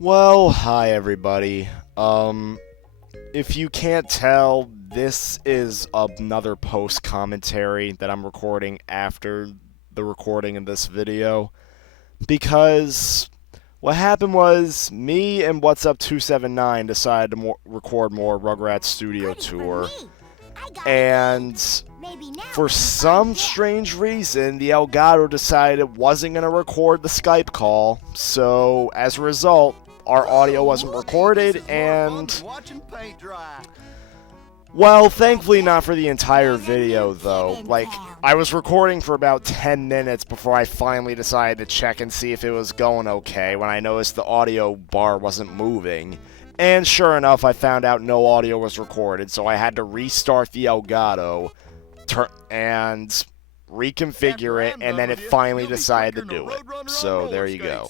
Well, hi everybody. If you can't tell, this is another post commentary that I'm recording after the recording of this video because what happened was me and What's Up 279 decided to record more Rugrats Studio Tour, and for some strange reason, the Elgato decided it wasn't going to record the Skype call, so as a result, our audio wasn't recorded, and well, thankfully not for the entire video, though. Like, I was recording for about 10 minutes before I finally decided to check and see if it was going okay when I noticed the audio bar wasn't moving. And sure enough, I found out no audio was recorded, so I had to restart the Elgato and reconfigure it, and then it finally decided to do it. So there you go.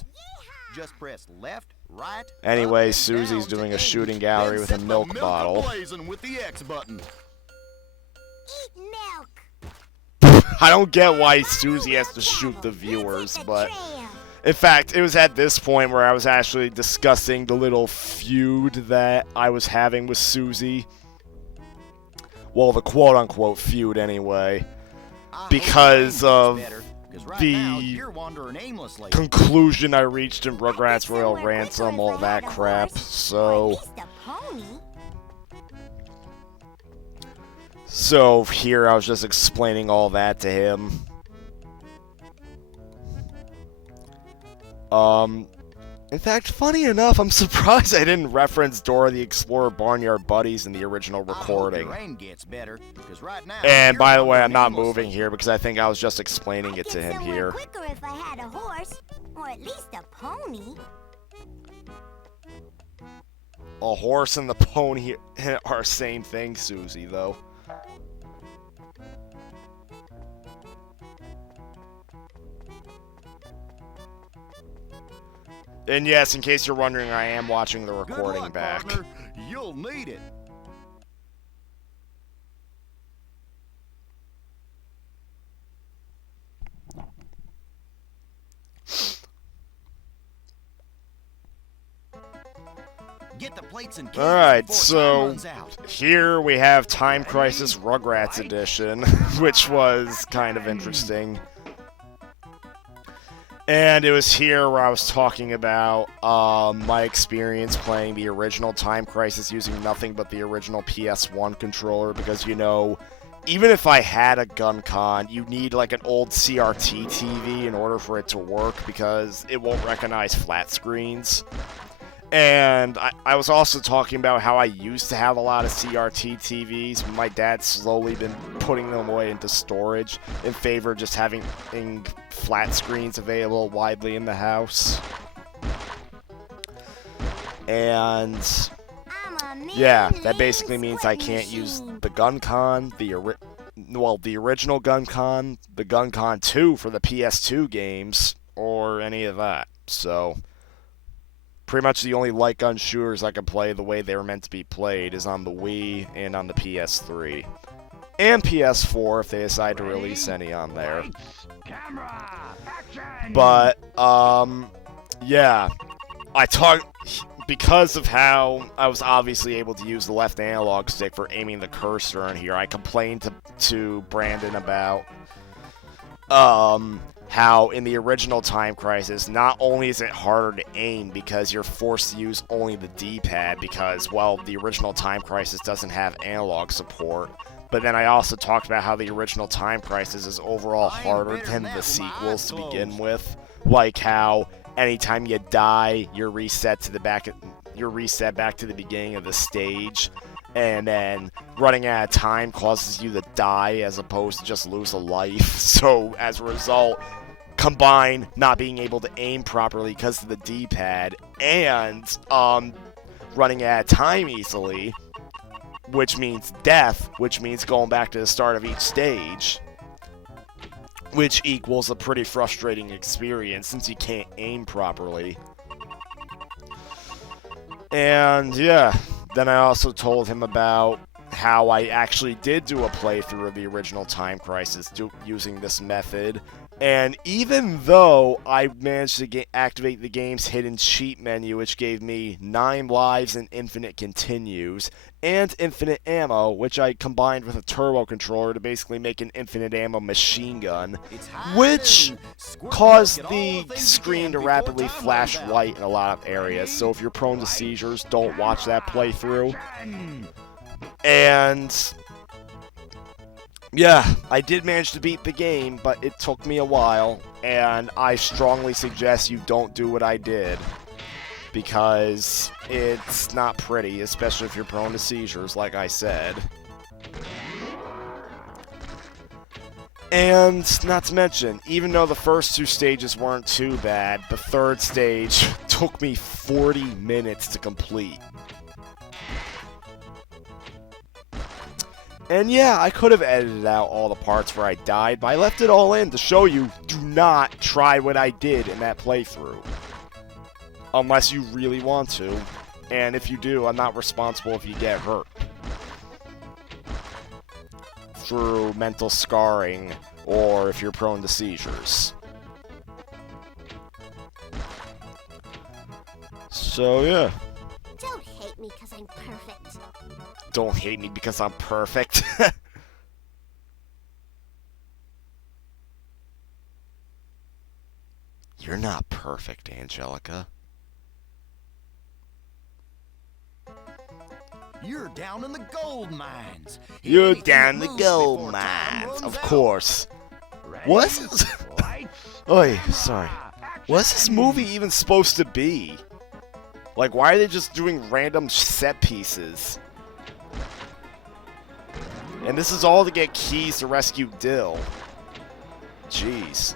Just press left, right. Anyway, Susie's doing a shooting gallery with a milk bottle. With the X button. Eat milk. I don't get why Susie has to shoot the viewers, but in fact, it was at this point where I was actually discussing the little feud that I was having with Susie. Well, the quote-unquote feud, anyway, because of the conclusion I reached in Rugrats Royal Ransom, all that crap, so here I was just explaining all that to him. In fact, funny enough, I'm surprised I didn't reference Dora the Explorer Barnyard Buddies in the original recording. And by the way, I'm not moving here because I think I was just explaining it to him here. Quicker if I had a horse, or at least a pony. A horse and the pony are same thing, Susie, though. And yes, in case you're wondering, I am watching the recording back. Partner. You'll need it. Get the plates and Alright, so here we have Time Crisis Rugrats Edition, which was kind of interesting. And it was here where I was talking about my experience playing the original Time Crisis using nothing but the original PS1 controller, because, you know, even if I had a gun con, you need like an old CRT TV in order for it to work, because it won't recognize flat screens. And I was also talking about how I used to have a lot of CRT TVs, but my dad's slowly been putting them away into storage in favor of just having flat screens available widely in the house. And yeah, that basically means I can't use the Gun Con, the original Gun Con, the Gun Con 2 for the PS2 games, or any of that. So pretty much the only light gun shooters I can play the way they were meant to be played is on the Wii and on the PS3. And PS4 if they decide to release any on there. But, yeah. Because of how I was obviously able to use the left analog stick for aiming the cursor in here, I complained to Brandon about, how in the original Time Crisis, not only is it harder to aim because you're forced to use only the D-pad because, well, the original Time Crisis doesn't have analog support, but then I also talked about how the original Time Crisis is overall harder than the sequels to begin with, like how anytime you die, you're reset back to the beginning of the stage, and then running out of time causes you to die as opposed to just lose a life. So as a result, combine not being able to aim properly because of the D-pad and running out of time easily, which means death, which means going back to the start of each stage, which equals a pretty frustrating experience since you can't aim properly. And yeah, then I also told him about how I actually did do a playthrough of the original Time Crisis using this method, And even though I managed to activate the game's hidden cheat menu, which gave me 9 lives and infinite continues, and infinite ammo, which I combined with a turbo controller to basically make an infinite ammo machine gun, which caused the screen to rapidly flash white in a lot of areas. So if you're prone to seizures, don't watch that playthrough. And yeah, I did manage to beat the game, but it took me a while, and I strongly suggest you don't do what I did, because it's not pretty, especially if you're prone to seizures, like I said. And not to mention, even though the first 2 stages weren't too bad, the 3rd stage took me 40 minutes to complete. And yeah, I could have edited out all the parts where I died, but I left it all in to show you, do not try what I did in that playthrough. Unless you really want to. And if you do, I'm not responsible if you get hurt. Through mental scarring, or if you're prone to seizures. So yeah. Don't hate me because I'm perfect. Don't hate me because I'm perfect. You're not perfect, Angelica. You're down in the gold mines. You're Anything down that the moves gold before time mines, runs of out. course. What's this? Oi, sorry. What's this movie even supposed to be? Like, why are they just doing random set pieces? And this is all to get keys to rescue Dill. Jeez.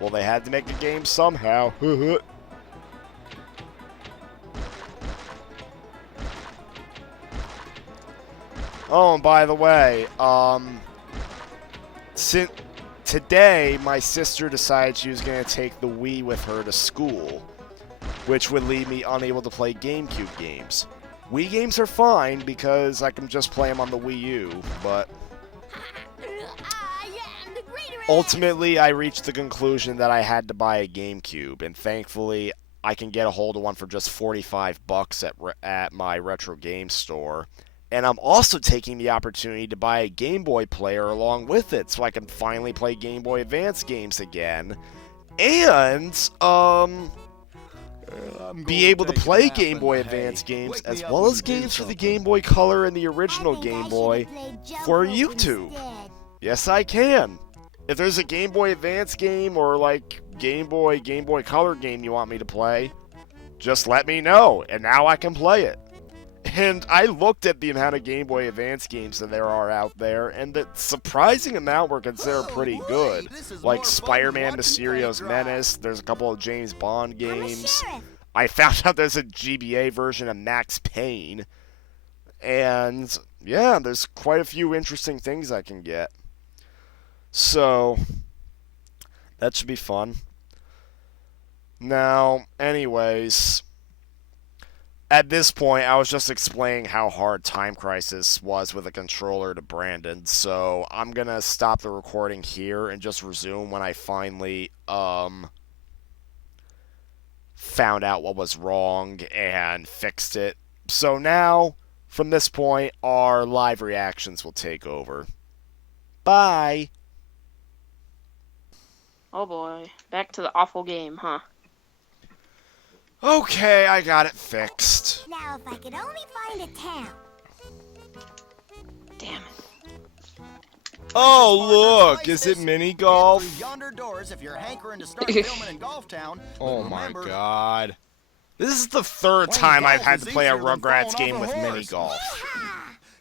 Well, they had to make a game somehow. Oh, and by the way, since today my sister decided she was going to take the Wii with her to school, which would leave me unable to play GameCube games. Wii games are fine because I can just play them on the Wii U, but ultimately I reached the conclusion that I had to buy a GameCube, and thankfully I can get a hold of one for just $45 at my retro game store. And I'm also taking the opportunity to buy a Game Boy player along with it, so I can finally play Game Boy Advance games again. And, be able to play Game Boy Advance games, as well as games for the Game Boy Color and the original Game Boy for YouTube. Yes, I can. If there's a Game Boy Advance game or, like, Game Boy Color game you want me to play, just let me know, and now I can play it. And I looked at the amount of Game Boy Advance games that there are out there, and the surprising amount were considered pretty good. Like Spider-Man Mysterio's Menace, there's a couple of James Bond games. I found out there's a GBA version of Max Payne. And yeah, there's quite a few interesting things I can get. So, that should be fun. Now, anyways, at this point, I was just explaining how hard Time Crisis was with a controller to Brandon, so I'm gonna stop the recording here and just resume when I finally, found out what was wrong and fixed it. So now, from this point, our live reactions will take over. Bye! Oh boy, back to the awful game, huh? Okay, I got it fixed. Now, if I could only find a town. Damn it. Oh, look! Is it mini golf? Through yonder doors if you're hankering to start filming in Golf Town. Oh But my remember, god. This is the third time I've had to play a Rugrats game with mini golf.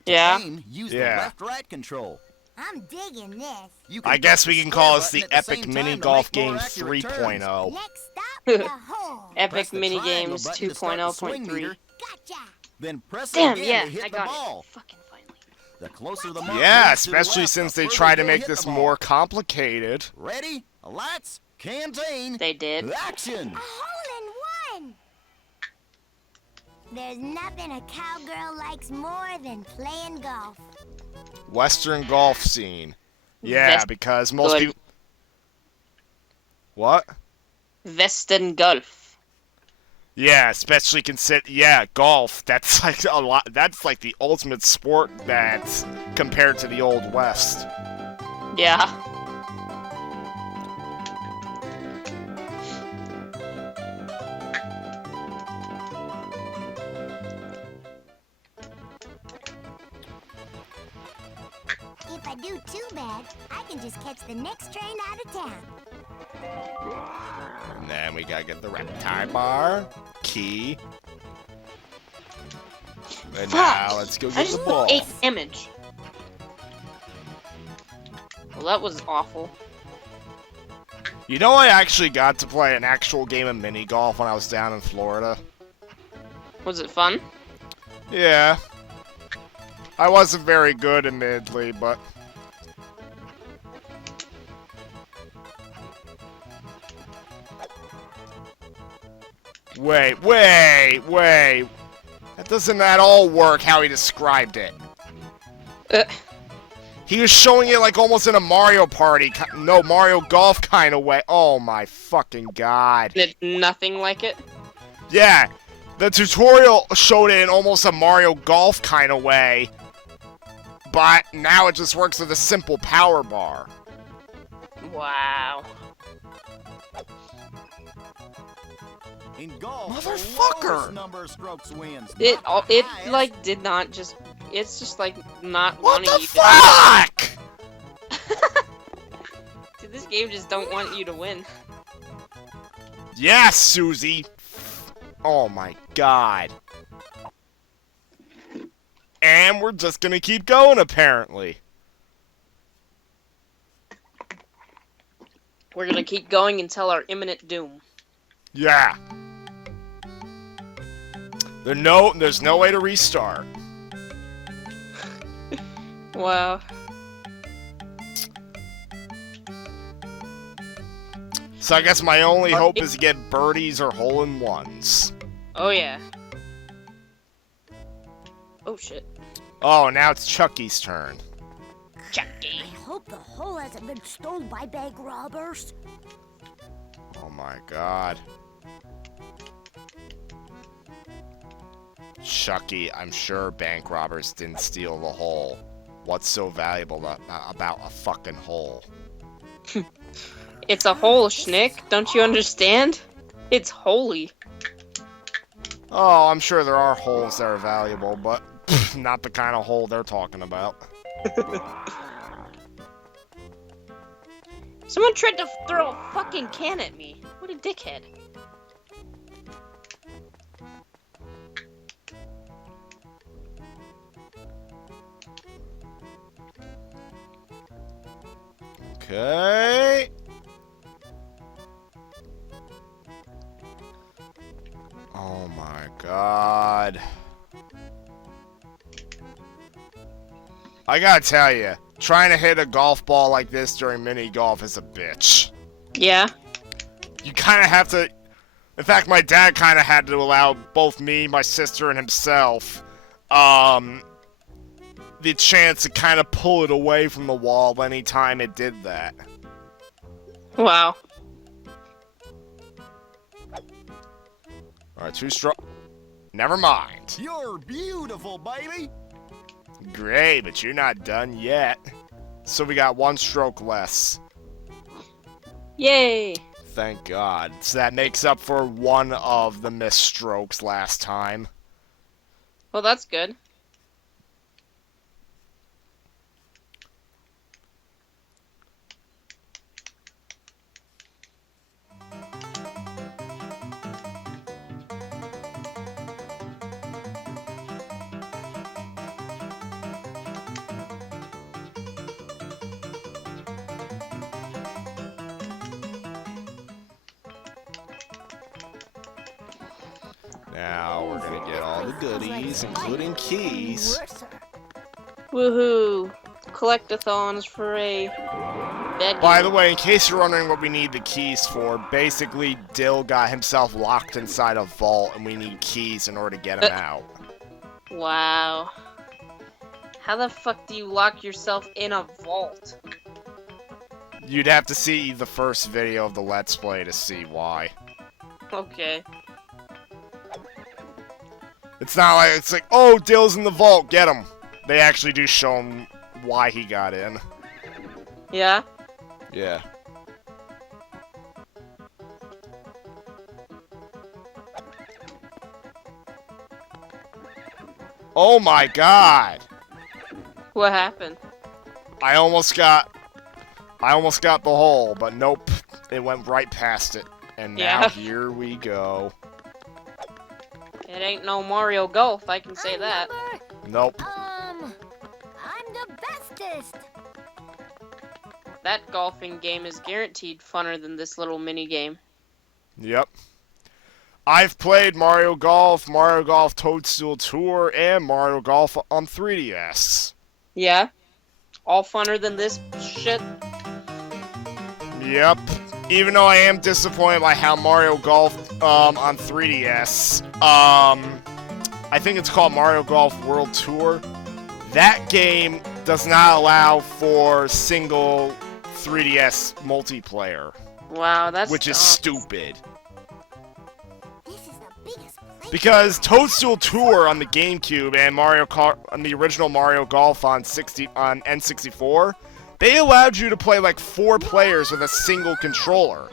Yeah. aim, use Yeah. the left-right control. I'm digging this. You I can guess press we can square call this button the at the Epic same Mini time to Golf make more Game accurate turns. 3.0. Next stop, the hole. Press Epic the Mini triangle Games button to start the swing 2.0.3. meter, Gotcha. Then press it Damn, again yeah, to hit I the got ball. it. Fucking finally. The closer the mark Yeah, moves to the especially left, since the they further try to you'll make hit this the ball. more complicated. Ready? Lights, canteen, They did. action! A hole in one. There's nothing a cowgirl likes more than playing golf. Western golf scene. Yeah, because most people... What? Western Gulf. Yeah, especially yeah, golf. That's like a lot. That's like the ultimate sport that's compared to the Old West. Yeah. If I do too bad, I can just catch the next train out of town. And then we gotta get the reptile bar, key. And now let's go I get just the put ball. 8 damage. Well, that was awful. You know, I actually got to play an actual game of mini golf when I was down in Florida. Was it fun? Yeah. I wasn't very good, admittedly, but... Wait. That doesn't at all work how he described it. He was showing it like almost in a Mario Party, no, Mario Golf kind of way. Oh my fucking god. It's nothing like it? Yeah, the tutorial showed it in almost a Mario Golf kind of way. But now it just works with a simple power bar. Wow. In golf, Motherfucker! the lowest number of strokes wins. It not the highest. like did not just. It's just like not What wanting the you fuck? to. This game just don't want you to win. Yes, Susie. Oh my god. And we're just gonna keep going, apparently. We're gonna keep going until our imminent doom. Yeah. There's no way to restart. Wow. So I guess my only hope is to get birdies or hole-in-ones. Oh yeah. Oh shit. Oh, now it's Chucky's turn. Chucky. I hope the hole hasn't been stolen by bank robbers. Oh my god. Chucky, I'm sure bank robbers didn't steal the hole. What's so valuable about a fucking hole? It's a hole, Schnick. Don't you understand? It's holy. Oh, I'm sure there are holes that are valuable, but not the kind of hole they're talking about. Someone tried to throw a fucking can at me. What a dickhead. Okay. Oh my god. I gotta tell you, trying to hit a golf ball like this during mini golf is a bitch. Yeah. You kind of have to... In fact, my dad kind of had to allow both me, my sister, and himself, the chance to kind of pull it away from the wall anytime it did that. Wow. Alright, 2 stroke. Never mind. You're beautiful, baby. Great, but you're not done yet. So we got 1 stroke less. Yay. Thank God. So that makes up for 1 of the missed strokes last time. Well, that's good. Now we're gonna get all the goodies, including keys. Woohoo. Collectathons for a bad By game. the way, in case you're wondering what we need the keys for, basically Dill got himself locked inside a vault and we need keys in order to get him out. Wow. How the fuck do you lock yourself in a vault? You'd have to see the first video of the Let's Play to see why. Okay. It's not like, it's like, oh, Dill's in the vault, get him. They actually do show him why he got in. Yeah? Yeah. Oh my god! What happened? I almost got the hole, but nope. It went right past it. And now Yeah. here we go. It ain't no Mario Golf, I can say that. Nope. I'm the bestest. That golfing game is guaranteed funner than this little mini game. Yep. I've played Mario Golf Toadstool Tour, and Mario Golf on 3DS. Yeah? All funner than this shit? Yep. Even though I am disappointed by how Mario Golf on 3DS, I think it's called Mario Golf World Tour. That game does not allow for single 3DS multiplayer, Wow, that's which is dumb. stupid. This is the biggest place. Because Toadstool Tour on the GameCube and Mario Kart on the original Mario Golf on N64, they allowed you to play like 4 players with a single controller.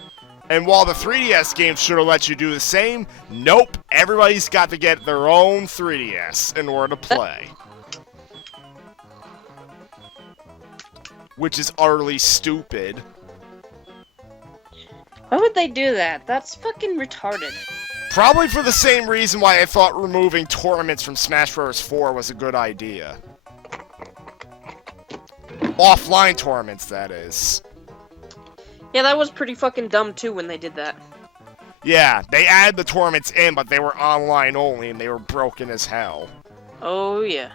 And while the 3DS games should have let you do the same, nope, everybody's got to get their own 3DS in order to play. Which is utterly stupid. Why would they do that? That's fucking retarded. Probably for the same reason why I thought removing tournaments from Smash Bros. 4 was a good idea. Offline tournaments, that is. Yeah, that was pretty fucking dumb too when they did that. Yeah, they added the tournaments in, but they were online only, and they were broken as hell. Oh yeah.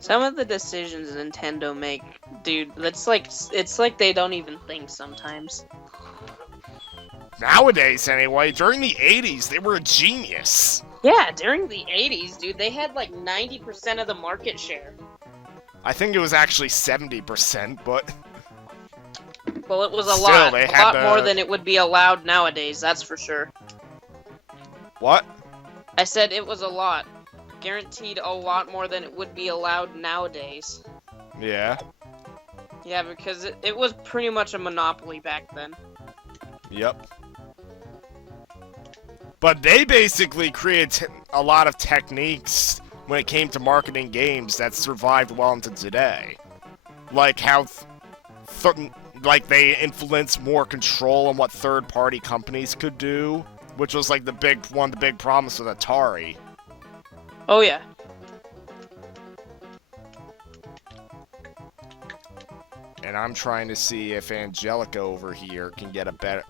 Some of the decisions Nintendo make, dude, it's like they don't even think sometimes. Nowadays, anyway, during the 80s, they were a genius. Yeah, during the 80s, dude, they had like 90% of the market share. I think it was actually 70%, but... Well, it was a Still, lot. they A had lot more than it would be allowed nowadays, that's for sure. What? I said it was a lot. Guaranteed a lot more than it would be allowed nowadays. Yeah. Yeah, because it was pretty much a monopoly back then. Yep. But they basically created a lot of techniques when it came to marketing games that survived well into today. Like how like they influenced more control on what third-party companies could do, which was like one of the big problems with Atari. Oh yeah. And I'm trying to see if Angelica over here can get a better...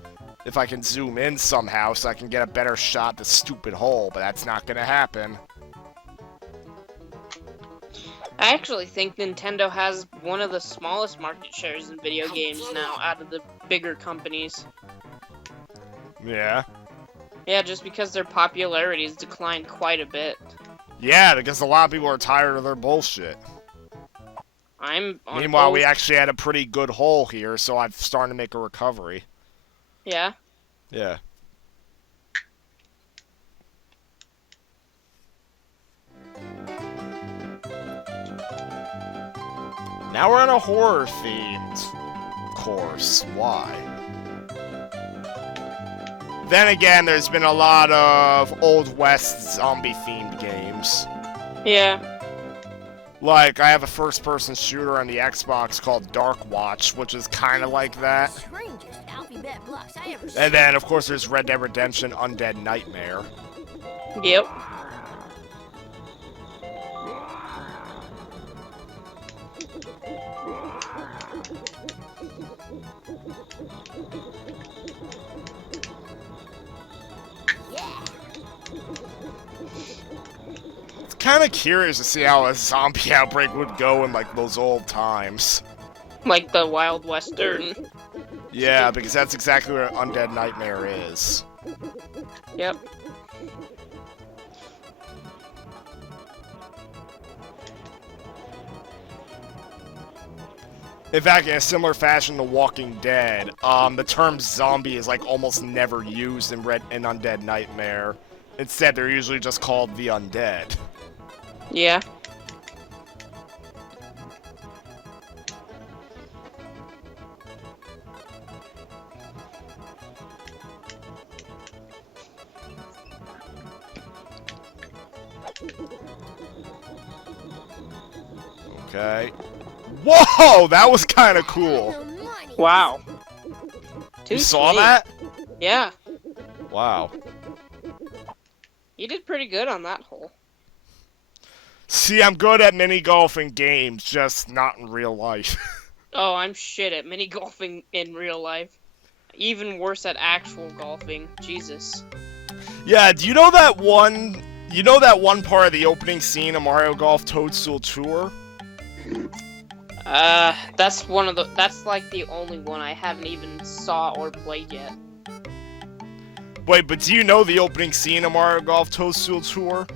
If I can zoom in somehow so I can get a better shot at the stupid hole, but that's not gonna happen. I actually think Nintendo has one of the smallest market shares in video games now out of the bigger companies. Yeah. Yeah, just because their popularity has declined quite a bit. Yeah, because a lot of people are tired of their bullshit. Meanwhile, we actually had a pretty good hole here, so I'm starting to make a recovery. Yeah? Yeah. Now we're on a horror-themed course. Why? Then again, there's been a lot of Old West zombie-themed games. Yeah. Like, I have a first-person shooter on the Xbox called Dark Watch, which is kind of like that. Strangest alphabet blocks I ever And then, of course, there's Red Dead Redemption Undead Nightmare. Yep. Kind of curious to see how a zombie outbreak would go in, like, those old times. Like the Wild Western. Yeah, because that's exactly what Undead Nightmare is. Yep. In fact, in a similar fashion to Walking Dead, the term zombie is like almost never used in Undead Nightmare. Instead, they're usually just called the undead. Yeah. Okay. Whoa! That was kind of cool. Wow. Too You saw sweet. that? Yeah. Wow. You did pretty good on that hole. See, I'm good at mini golf in games, just not in real life. Oh, I'm shit at mini golfing in real life. Even worse at actual golfing. Jesus. Yeah, do you know that one... You know that one part of the opening scene of Mario Golf Toadstool Tour? That's one of the... That's like the only one I haven't even saw or played yet. Wait, but do you know the opening scene of Mario Golf Toadstool Tour?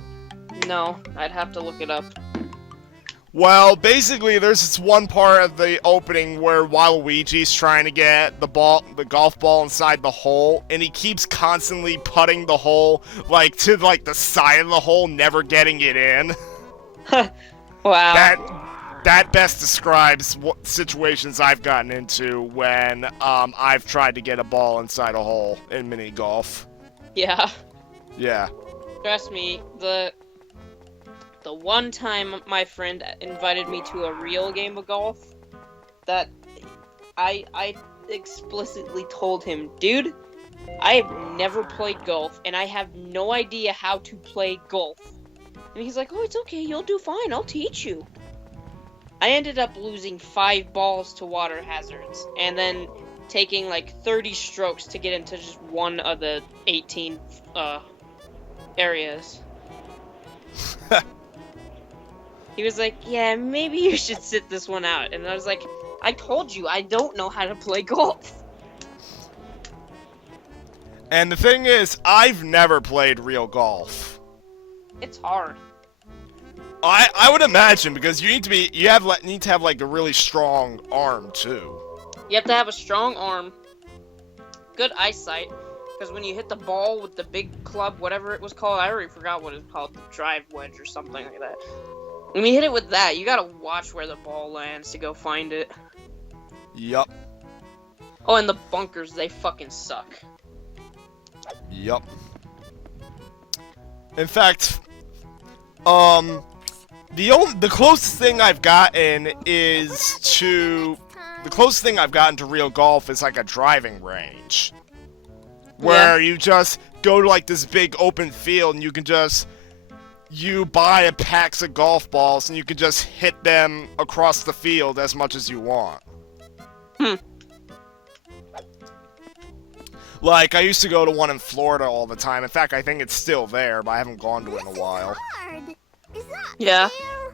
No, I'd have to look it up. Well, basically, there's this one part of the opening where Waluigi's trying to get the golf ball inside the hole, and he keeps constantly putting the hole, like, to, like, the side of the hole, never getting it in. Wow. That best describes what situations I've gotten into when, I've tried to get a ball inside a hole in mini golf. Yeah. Yeah. Trust me, the one time my friend invited me to a real game of golf, that I explicitly told him, dude, I have never played golf, and I have no idea how to play golf. And he's like, oh, it's okay, you'll do fine, I'll teach you. I ended up losing 5 balls to water hazards, and then taking like 30 strokes to get into just one of the 18 areas. He was like, yeah, maybe you should sit this one out. And I was like, I told you, I don't know how to play golf. And the thing is, I've never played real golf. It's hard. I would imagine, because you need to have like a really strong arm too. You have to have a strong arm, good eyesight, because when you hit the ball with the big club, whatever it was called, I already forgot what it's called, the drive wedge or something like that. When you hit it with that, you gotta watch where the ball lands to go find it. Yup. Oh, and the bunkers, they fucking suck. Yup. In fact, the closest thing I've gotten to real golf is like a driving range. Where you just go to like this big open field and you buy a packs of golf balls and you can just hit them across the field as much as you want. Like, I used to go to one in Florida all the time. In fact, I think it's still there, but I haven't gone to it in a while. Is that Yeah. fair?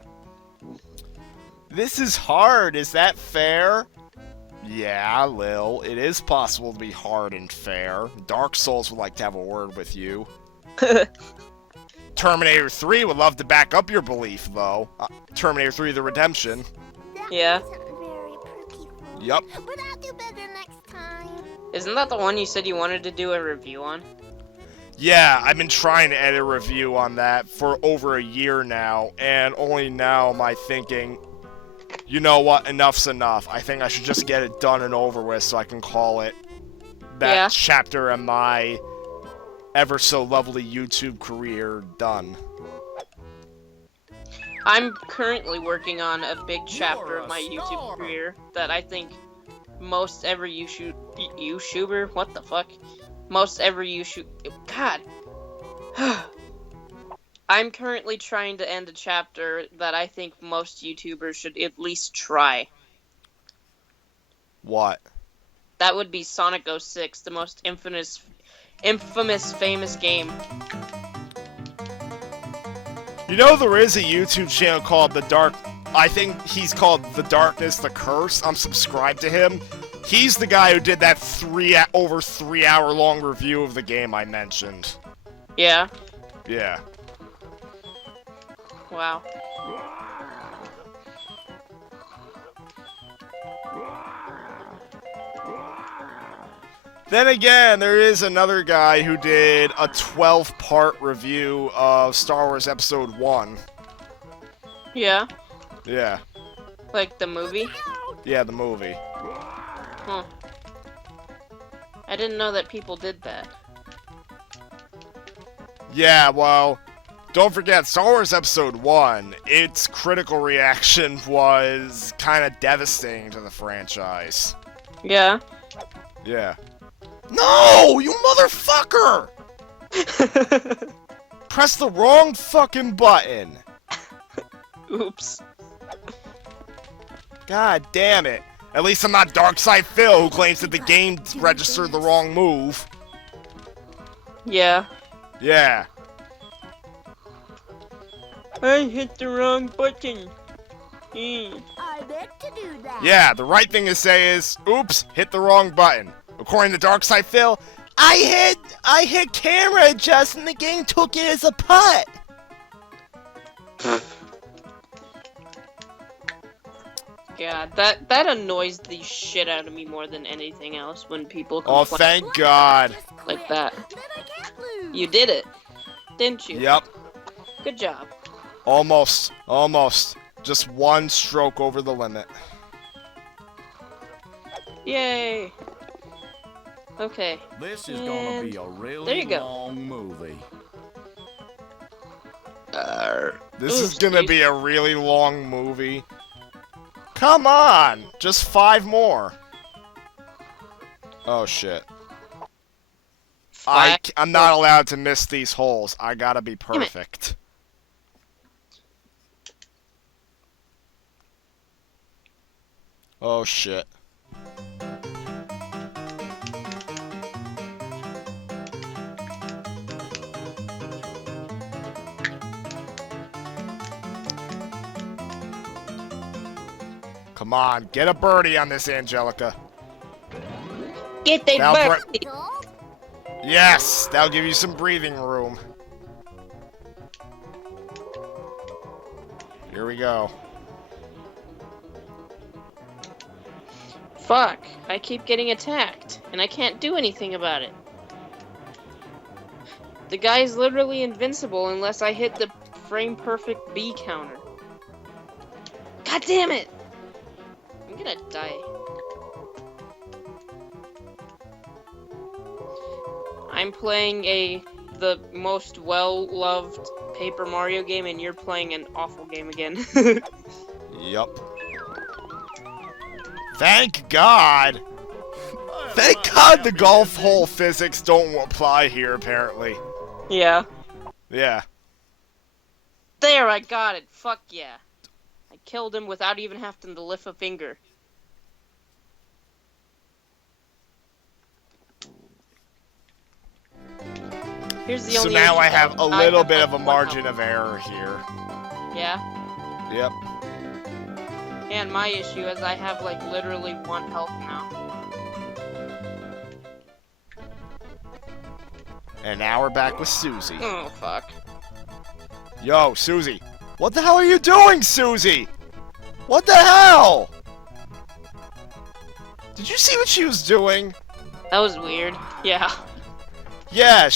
This is hard, is that fair? Yeah, Lil, it is possible to be hard and fair. Dark Souls would like to have a word with you. Terminator 3 would love to back up your belief, though. Terminator 3 The Redemption. That Yeah. wasn't very pretty for me, Yup. But I'll do better next time. Isn't that the one you said you wanted to do a review on? Yeah, I've been trying to edit a review on that for over a year now, and only now am I thinking, you know what, enough's enough. I think I should just get it done and over with so I can call it that chapter in my ever so lovely YouTube career done. I'm currently working on a big chapter of my YouTube career that I think most every YouTuber, what the fuck? Most every God. I'm currently trying to end a chapter that I think most YouTubers should at least try. What? That would be Sonic 06, the most infamous famous game. You know there is a YouTube channel called I think he's called The Darkness, The Curse. I'm subscribed to him. He's the guy who did that over 3 hour long review of the game I mentioned. Yeah. Yeah. Wow. Then again, there is another guy who did a 12-part review of Star Wars Episode 1. Yeah. Yeah. Like the movie? Yeah, the movie. Huh. I didn't know that people did that. Yeah, well, don't forget, Star Wars Episode 1, its critical reaction was kind of devastating to the franchise. Yeah. Yeah. No, you motherfucker! Press the wrong fucking button. Oops. God damn it. At least I'm not Darkside Phil, who claims that the game registered the wrong move. Yeah. Yeah. I hit the wrong button. I meant to do that. Yeah, the right thing to say is, oops, hit the wrong button. According to Darkside Phil, I hit camera adjust and the game took it as a putt. God, that annoys the shit out of me more than anything else when people Oh, complain thank God. like that. Then I can't lose. You did it, didn't you? Yep. Good job. Almost. Almost. Just one stroke over the limit. Yay. Okay. This is And gonna be a there really you go. long movie. This Ooh, is gonna Steve. be a really long movie. Come on! Just 5 more. Oh shit. I'm not allowed to miss these holes. I gotta be Damn it. perfect. Oh shit. Come on, get a birdie on this, Angelica. Get the Now, birdie. Gold? Yes, that'll give you some breathing room. Here we go. Fuck, I keep getting attacked, and I can't do anything about it. The guy's literally invincible unless I hit the frame perfect B counter. God damn it! I'm gonna die. I'm playing the most well-loved Paper Mario game, and you're playing an awful game again. Yup. Thank God! Thank God the golf hole physics don't apply here, apparently. Yeah. Yeah. There, I got it. Fuck yeah. I killed him without even having to lift a finger. Here's the So only now issue. I have a little have, bit like, of a one margin health. of error here. Yeah. Yep. And my issue is I have like literally 1 health now. And now we're back with Susie. Oh fuck. Yo, Susie. What the hell are you doing, Susie? What the hell? Did you see what she was doing? That was weird. Yeah. Yeah,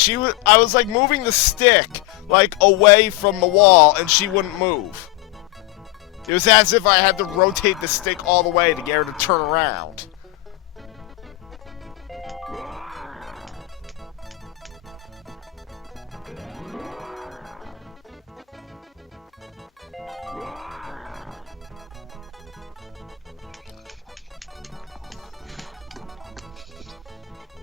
I was like moving the stick like away from the wall and she wouldn't move. It was as if I had to rotate the stick all the way to get her to turn around.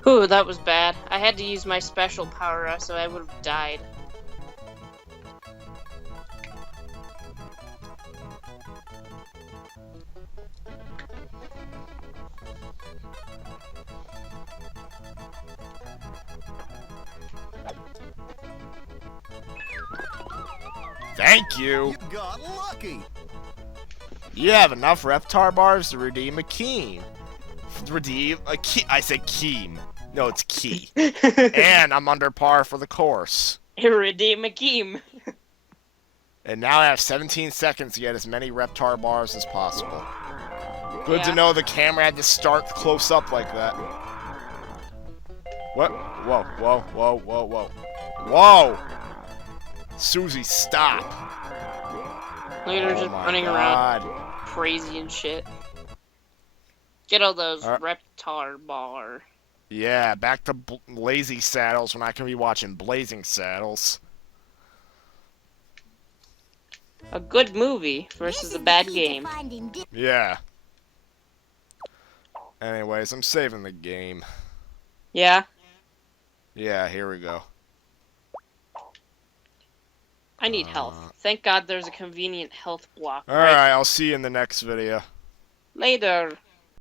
Ooh, that was bad. I had to use my special power up, so I would have died. Thank you. You got lucky. You have enough Reptar bars to redeem a key. Redeem a key. I said Keem. No, it's key. And I'm under par for the course. Redeem Akeem. And now I have 17 seconds to get as many Reptar bars as possible. Good Yeah. to know the camera had to start close up like that. What? Whoa, whoa, whoa, whoa, whoa. Whoa! Susie, stop! Look at her just my running God. around crazy and shit. Get all those Alright. reptar bar. Yeah, back to lazy saddles when I can be watching Blazing Saddles. A good movie This versus is a the bad key to game. finding Yeah. Anyways, I'm saving the game. Yeah, Yeah, here we go. I need health. Thank God there's a convenient health block. Alright, I'll see you in the next video. Later.